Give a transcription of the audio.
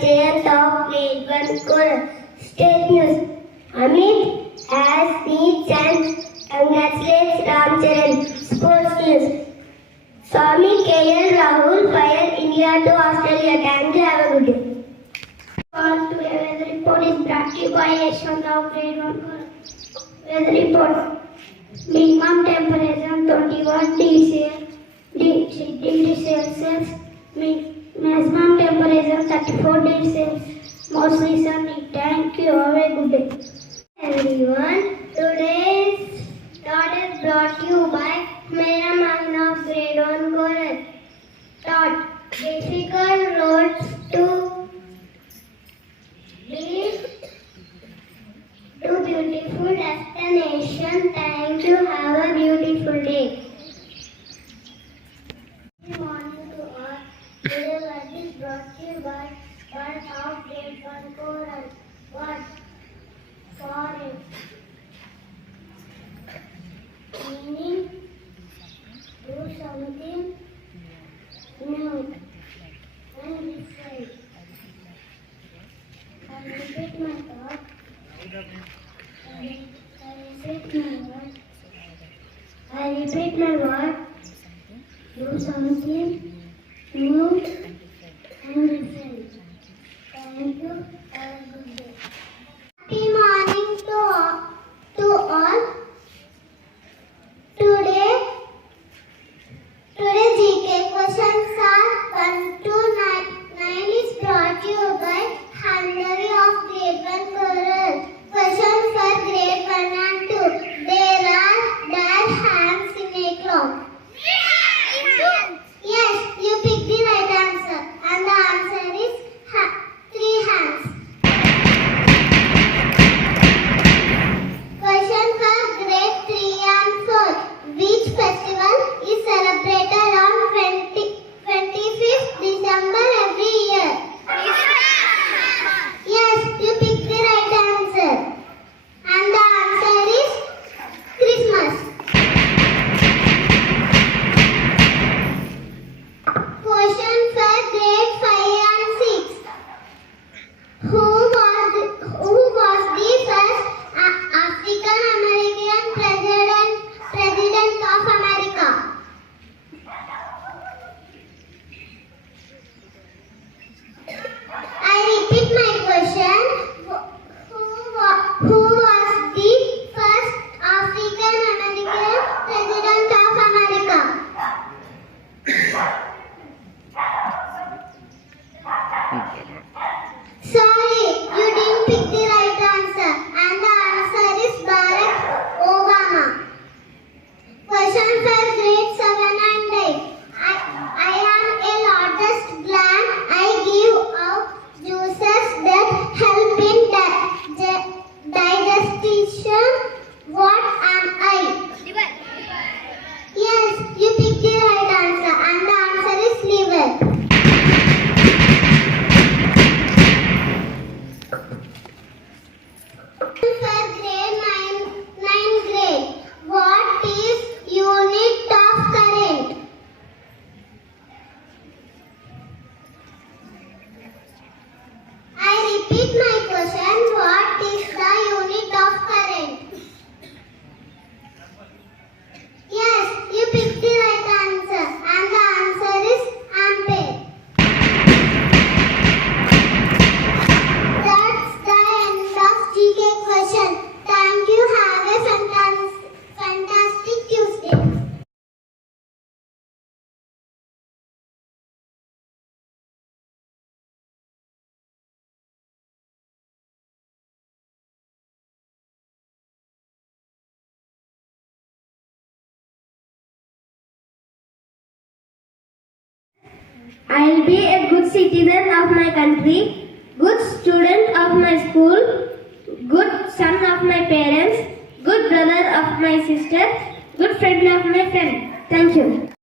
Jayant of grade 1 Koran. State news. Amit has needs and congratulates Ramcharan. Sports news. Swami KL Rahul fired India to Australia. Thank you. Have a good day. Call to a weather report is brought to you by Yashwant of grade 1 Koran. Weather report. Minimum temperature 21 degrees Celsius. Maximum temperature 34 degrees Celsius. Mostly sunny. Thank you. Have a good day. Everyone, today's thought is brought to you by Mera Magna of grade 1 Koran. Thought. Difficult roads to beautiful destination. Thank you. Have a beautiful day. Good morning to all. Today's work is brought to you by Birds of grade 1 Koran. What? Forest. Meaning, do something new and different. I repeat my thought. I repeat my word. Do something new and different. Thank you. Have a good day. Happy morning to all. Today GK questions are 1 to 9 is brought to you by Handari of grade 1 Koran. Questions for grade 1 and 2. There are dash hands in a clock. Yes, you pick the right answer. And the answer is 3 hands. Question for grade 3 and 4. Which festival is celebrated on 25th December every year? Yes, you picked the right answer. And the answer is Christmas. Question for grade 5 and 6. Who was the first African American president of America? I repeat my question. Who was the first African American president of America? Sorry, you didn't pick the right answer. And the answer is Barack Obama. Question for grade 7 and 8. I am a largest gland. I give out juices that help in digestion. What am I? Liver. Yes, you picked the right answer. And the answer is liver. For grade 9 grade, what is unit of current? I repeat my question. What is the unit of current? Yes, you picked the right answer. And the answer is ampere. That's the end of GK question. Thank you. Have a fantastic Tuesday. I'll be a good citizen of my country, good student of my school, good son of my parents, good brother of my sister, good friend of my friend. Thank you.